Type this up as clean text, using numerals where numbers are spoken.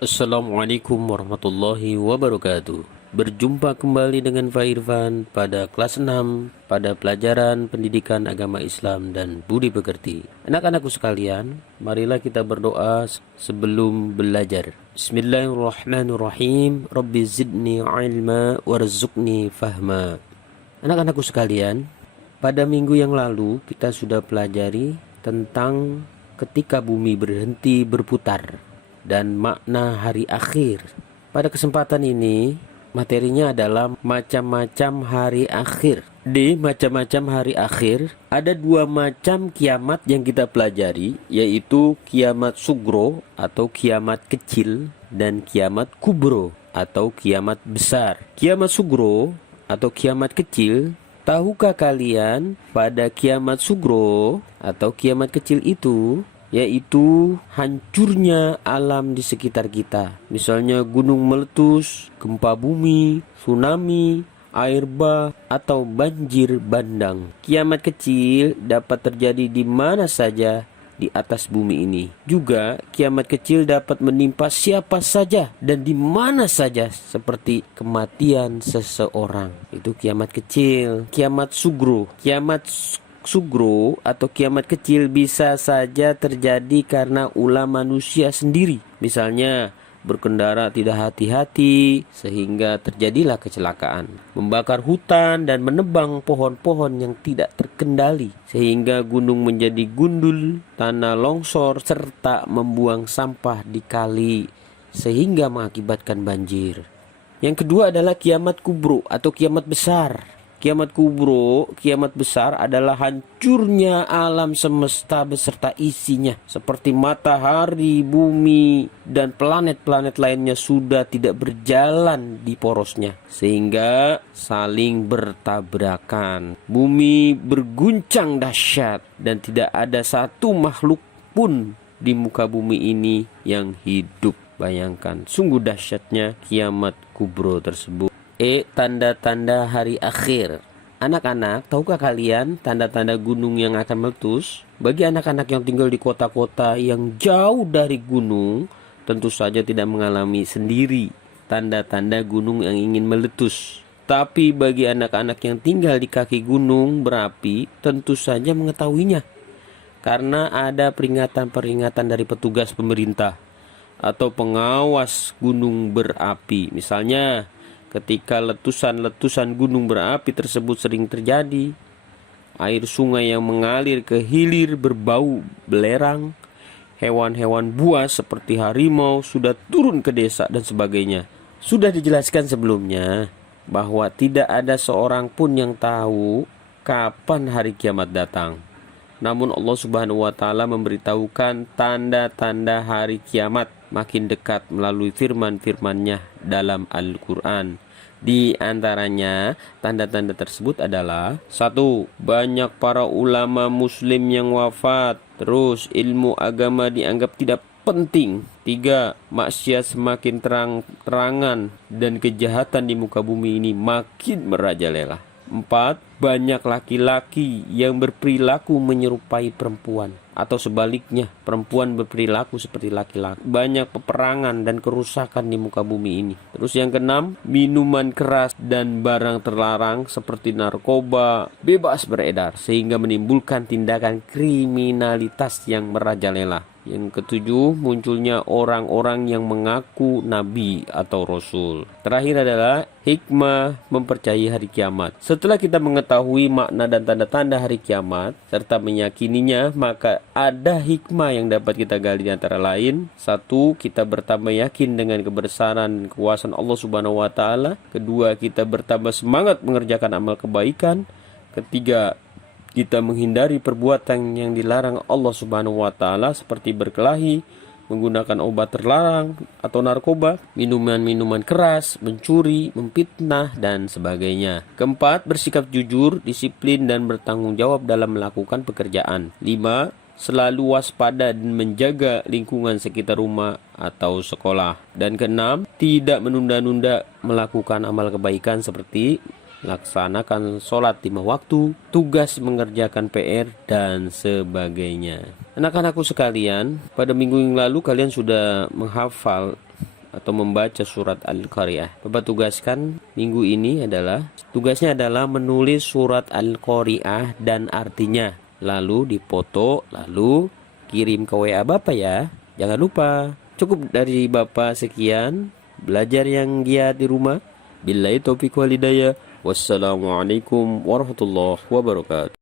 Assalamualaikum warahmatullahi wabarakatuh. Berjumpa kembali dengan Pak Irfan pada kelas 6 pada pelajaran pendidikan agama Islam dan budi pekerti. Anak-anakku sekalian, marilah kita berdoa sebelum belajar. Bismillahirrahmanirrahim. Rabbi zidni ilma warzuqni fahma. Anak-anakku sekalian, pada minggu yang lalu kita sudah pelajari tentang ketika bumi berhenti berputar dan makna hari akhir. Pada kesempatan ini, materinya adalah macam-macam hari akhir. Di macam-macam hari akhir, ada dua macam kiamat yang kita pelajari, yaitu kiamat sugro atau kiamat kecil dan kiamat kubro atau kiamat besar. Kiamat sugro atau kiamat kecil, tahukah kalian pada kiamat sugro atau kiamat kecil itu yaitu hancurnya alam di sekitar kita. Misalnya gunung meletus, gempa bumi, tsunami, air bah, atau banjir bandang. Kiamat kecil dapat terjadi di mana saja di atas bumi ini. Juga kiamat kecil dapat menimpa siapa saja dan di mana saja, seperti kematian seseorang. Itu kiamat kecil. Kiamat sugro. Kiamat sugro atau kiamat kecil bisa saja terjadi karena ulah manusia sendiri. Misalnya berkendara tidak hati-hati sehingga terjadilah kecelakaan, membakar hutan dan menebang pohon-pohon yang tidak terkendali sehingga gunung menjadi gundul, tanah longsor, serta membuang sampah di kali sehingga mengakibatkan banjir. Yang kedua adalah kiamat kubro atau kiamat besar. Kiamat kubro, kiamat besar adalah hancurnya alam semesta beserta isinya. Seperti matahari, bumi, dan planet-planet lainnya sudah tidak berjalan di porosnya. Sehingga saling bertabrakan. Bumi berguncang dahsyat dan tidak ada satu makhluk pun di muka bumi ini yang hidup. Bayangkan, sungguh dahsyatnya kiamat kubro tersebut. Tanda-tanda hari akhir. Anak-anak, tahukah kalian tanda-tanda gunung yang akan meletus? Bagi anak-anak yang tinggal di kota-kota yang jauh dari gunung, tentu saja tidak mengalami sendiri tanda-tanda gunung yang ingin meletus. Tapi bagi anak-anak yang tinggal di kaki gunung berapi, tentu saja mengetahuinya. Karena ada peringatan-peringatan dari petugas pemerintah atau pengawas gunung berapi. Misalnya, ketika letusan-letusan gunung berapi tersebut sering terjadi, air sungai yang mengalir ke hilir berbau belerang, hewan-hewan buas seperti harimau sudah turun ke desa dan sebagainya. Sudah dijelaskan sebelumnya bahwa tidak ada seorang pun yang tahu kapan hari kiamat datang. Namun Allah Subhanahu wa taala memberitahukan tanda-tanda hari kiamat makin dekat melalui firman-firman-Nya dalam Al-Qur'an. Di antaranya tanda-tanda tersebut adalah: 1. Banyak para ulama muslim yang wafat. Terus ilmu agama dianggap tidak penting. 3. Maksiat semakin terang-terangan dan kejahatan di muka bumi ini makin merajalela. 4. Banyak laki-laki yang berperilaku menyerupai perempuan, atau sebaliknya, perempuan berperilaku seperti laki-laki. Banyak peperangan dan kerusakan di muka bumi ini. Terus yang keenam, minuman keras dan barang terlarang seperti narkoba bebas beredar sehingga menimbulkan tindakan kriminalitas yang merajalela. Yang ketujuh, munculnya orang-orang yang mengaku nabi atau rasul. Terakhir adalah hikmah mempercayai hari kiamat. Setelah kita mengetahui makna dan tanda-tanda hari kiamat serta meyakininya, maka ada hikmah yang dapat kita gali di antara lain. 1. Kita bertambah yakin dengan kebesaran kekuasaan Allah Subhanahu wa taala. 2. Kita bertambah semangat mengerjakan amal kebaikan. 3. Kita menghindari perbuatan yang dilarang Allah Subhanahu wa taala seperti berkelahi, menggunakan obat terlarang atau narkoba, minuman-minuman keras, mencuri, memfitnah, dan sebagainya. 4. Bersikap jujur, disiplin, dan bertanggung jawab dalam melakukan pekerjaan. 5. Selalu waspada dan menjaga lingkungan sekitar rumah atau sekolah. Dan 6. Tidak menunda-nunda melakukan amal kebaikan seperti laksanakan sholat 5 waktu, tugas mengerjakan PR, dan sebagainya. Anak-anakku sekalian, pada minggu yang lalu kalian sudah menghafal atau membaca surat Al-Qari'ah. Bapak tugaskan minggu ini tugasnya adalah menulis surat Al-Qari'ah dan artinya. Lalu dipoto, lalu kirim ke WA Bapak ya. Jangan lupa. Cukup dari Bapak sekian. Belajar yang giat di rumah. Billahi taufiq wal hidayah. Wassalamualaikum warahmatullahi wabarakatuh.